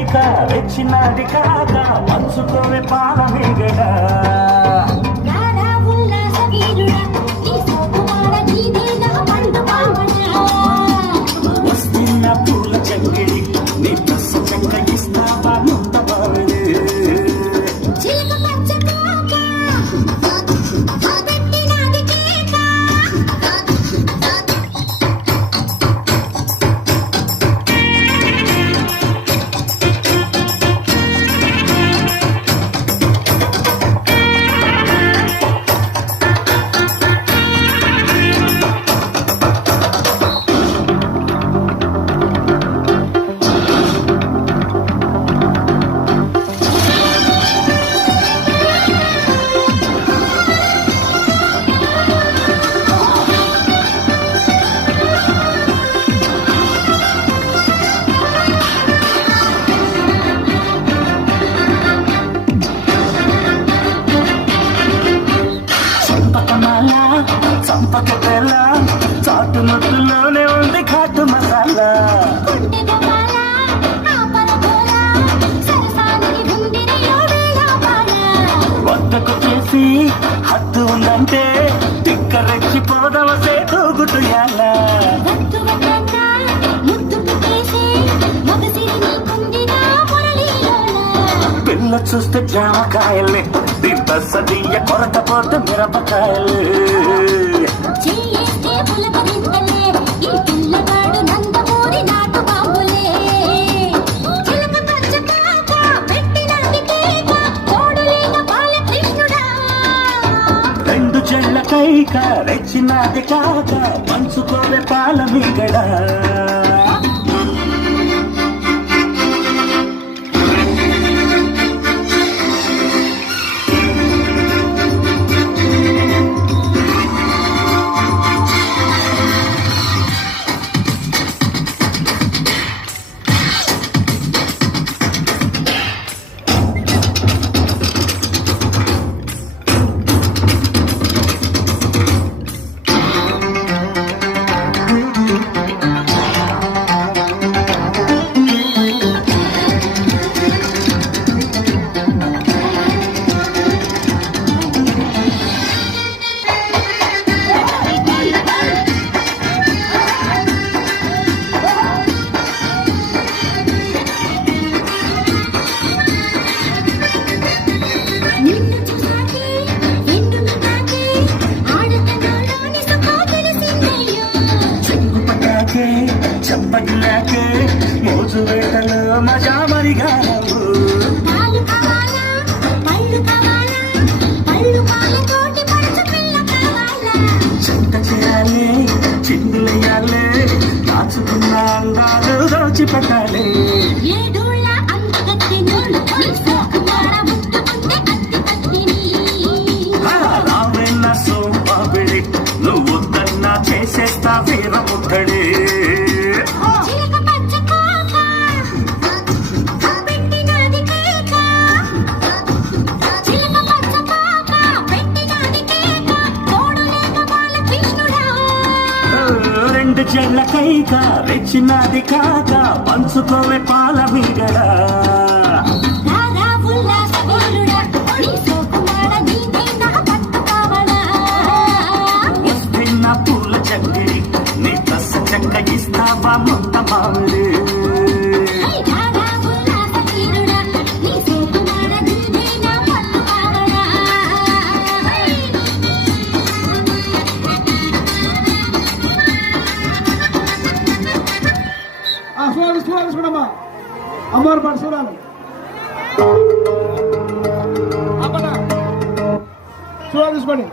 కైక రెచ్చినది కాక పంచుకోవే పాల మీగడ వస్తున్న పూల చెంగిడి నీ బస్స చెక్క ఇస్తావా ముంత బావిడే చంపక తెల్ల చాటు ముద్దులోనే ఉంది ఘాటు మసాలా వద్దకు చేసి హద్దు ఉందంటే తిక్క రెచ్చిపోదవసే తూగుటుయాల పిల్ల చూస్తే జామకాయలే దిబ్బ సదియ్య కొరకపోతే మిరపకాయలే రెండు చెళ్ళ కైక రెచ్చినది కాక పంచుకోవే పాల మీగడ చెంపగిలాకే మోజు వేటలో మజా మరిగా చెంత చేయాలి చిందులయ్యాలే దాచుకున్న అందాలు దోచిపెట్టాలి రావేళ్ళ సోంపాపిడి నువ్వు వద్దన్నా చేసేస్తా వీర ముద్దడి రెండు చెళ్ళ కైక రెచ్చినది కాక పంచుకోవే పాల మీగడ వస్తున్న పూల చెంగిడి నీ బస్స చెక్క ఇస్తావా ముంత మామిడి చూడమ్మా అమ్మవారి పాట చూడాలి చూడాలి తీసుకోండి